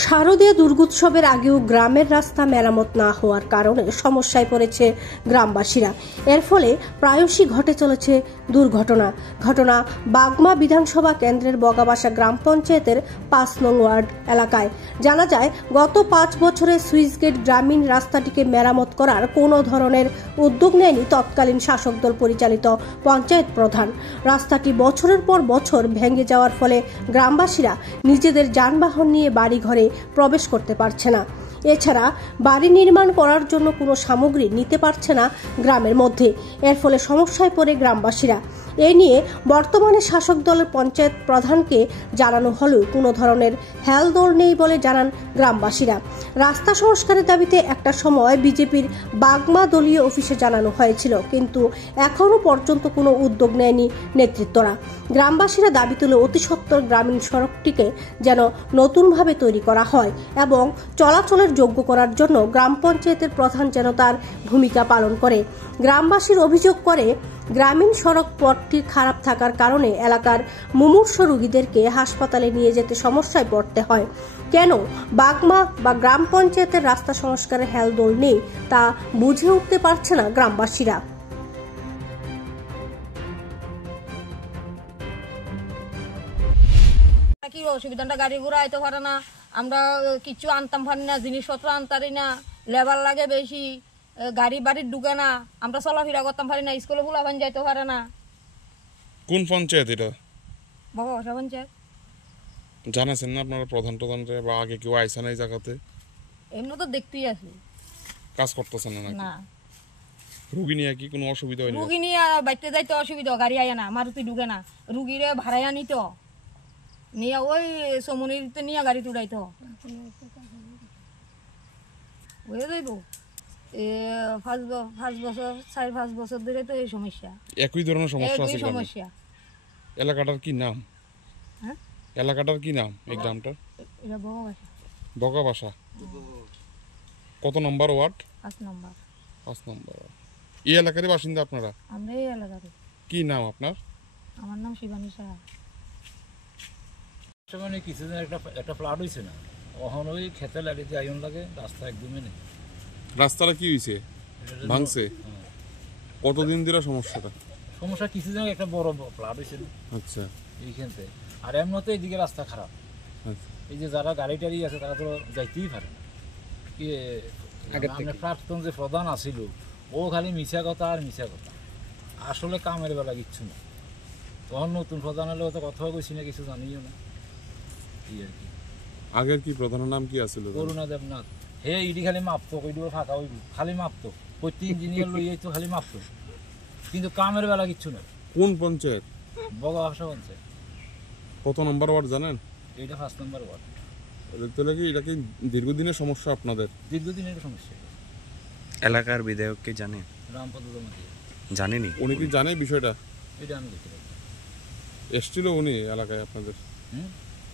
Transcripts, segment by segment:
শারদীয় দুর্গোৎসবের আগেও গ্রামের রাস্তা মেরামত না হওয়ার কারণে সমস্যায় পড়েছে গ্রামবাসীরা। এর ফলে প্রায়শই ঘটে চলেছে ঘটনা বাগমা বিধানসভা কেন্দ্রের বগাবাসা গ্রাম পঞ্চায়েতের ৫ নং ওয়ার্ড এলাকায়। জানা যায়, গত ৫ বছরে সুইচগেট গ্রামীণ রাস্তাটিকে মেরামত করার কোনো ধরনের উদ্যোগ নেয়নি তৎকালীন শাসক দল পরিচালিত পঞ্চায়েত প্রধান। রাস্তাটি বছরের পর বছর ভেঙে যাওয়ার ফলে গ্রামবাসীরা নিজেদের যানবাহন নিয়ে বাড়িঘরে প্রবেশ করতে পারছে না। এছাড়া বাড়ি নির্মাণ করার জন্য কোনো সামগ্রী নিতে পারছে না গ্রামের মধ্যে। এর ফলে সমস্যায় পড়ে গ্রামবাসীরা। এ নিয়ে বর্তমানে শাসক দলের পঞ্চায়েত প্রধানকে জানানো হলেও কোনো ধরনের হেলদোল নেই বলে জানান গ্রামবাসীরা। রাস্তা সংস্কারের দাবিতে একটা সময় বিজেপির বাগমা দলীয় অফিসে জানানো হয়েছিল, কিন্তু এখনো পর্যন্ত কোনো উদ্যোগ নেয়নি নেতৃত্বরা। গ্রামবাসীরা দাবি তুলে অতি সত্বর গ্রামীণ সড়কটিকে যেন নতুনভাবে তৈরি করা হয় এবং চলাচলের যোগ্য করার জন্য গ্রাম পঞ্চায়েতের প্রধান যেন তার ভূমিকা পালন করে। গ্রামবাসীর অভিযোগ করে, গ্রামীণ সড়ক পথটি খারাপ থাকার কারণে এলাকার মুমূর্ষু রোগীদেরকে হাসপাতালে নিয়ে যেতে সমস্যায় পড়তে হয়। কেন বাগমা বা গ্রাম পঞ্চায়েতের রাস্তা সংস্কারের হেলদোল নেই তা বুঝে উঠতে পারছে না গ্রামবাসীরা। কি অসুবিধাটা, গাড়ি ঘোড়া আইতে পারে না, আমরা কিছু আনতাম পারি না, জিনিসপত্র আনতারি না, লেবার লাগে বেশি, গাড়ি বাড়ির ঢুকে না, আমরা চলাফেরা করতাম পারি না, স্কুলে ফুলাবান যাইতে পারে না। কোন পঞ্চায়েত এটা? বগাবাসা পঞ্চায়েত। জানাছেন না আপনারা প্রধান বা আগে কেউ আইসা না এই জায়গাতে? এমনি তো দেখতেই আছি, কাজ করতেছেন না? রুগী নিয়ে কি কোনো অসুবিধা হয় না? রুগী নিয়ে বাইতে যাইতে অসুবিধা, গাড়ি আয় না, মারুতি ঢুকে না, রুগীরে ভাড়াই আনিত নিয়ে ওই সমনিতে নিয়ে গাড়ি তুড়াইতো হয়ে যাইব। 4-5 বছর ধরে তো এই সমস্যা, একই ধরনের সমস্যা আছে। সমস্যা। এলাকাটার কি নাম? হ্যাঁ, এলাকাটার কি নাম এই গ্রামটার? এটা বগাবাসা। বগাবাসা কত নম্বর ওয়ার্ড? 5 নম্বর। 5 নম্বর। এই এলাকারই বাসিন্দা আপনারা? আমরা এই এলাকারই। কি নাম আপনার? আমার নাম শিবানী সাহা। মানে কিছুদিন একটা ফ্লাড হয়েছে না, ওখানে ওই খেতে লাগিতে আইন লাগে, রাস্তা একদমই নেই। রাস্তাটা কি হয়েছে? ভাঙছে? কতদিন ধরে সমস্যা কিছুদিন একটা বড় ফ্লাড হয়েছে। আচ্ছা, এইখানতে আর এমনিতে এইদিকে রাস্তা খারাপ। এই যে যারা গাড়ি টাড়ি আছে তারা তো যাইতেই পারে না। কি আমরা প্রাক্তন যে প্রধান আসিল, ও খালি মিছা কথা আর মিছা কথা, আসলে কামের বেলা কিচ্ছু না। তখন নতুন প্রধান হলে তো কথাও কইছি না, কিছু জানিও না। আগের কি প্রধানের নাম কি আছিল? করুণা দেবনাথ। হে ইডি খালি মাপতো, কইডিও ফাঁকা হইব, খালি মাপতো, প্রতি ইঞ্জিনিয়ার লই যাইতো, খালি মাপতো, কিন্তু কামের বেলা কিচ্ছু না। কোন পঞ্চায়েত? বগাবাসা পঞ্চায়েত। কত নম্বর ওয়ার্ড জানেন? এটা 5 নম্বর ওয়ার্ড। তাহলে কি এটা কি দীর্ঘদিনের সমস্যা আপনাদের? দীর্ঘদিনের সমস্যা। এলাকার বিধায়ককে জানে? রামপদ জমাতি জানেনি? উনি কি জানে বিষয়টা? এটা আমি দেখি এসছিল উনি এলাকায় আপনাদের?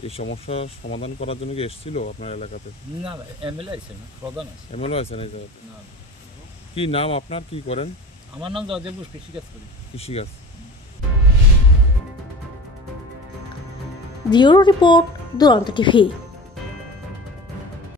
এই সমস্যা সমাধান করার জন্য কি এসেছিল আপনার এলাকাতে? না, এমএলএ আছে না, প্রধান আছে। এমএলএ আছে না এই জায়গাতে? না। কি নাম আপনার, কি করেন? আমার নাম জয়দেব ঘোষ, কৃষিকাজ করি। কৃষিকাজ। ব্যুরো রিপোর্ট, দুরন্ত টিভি।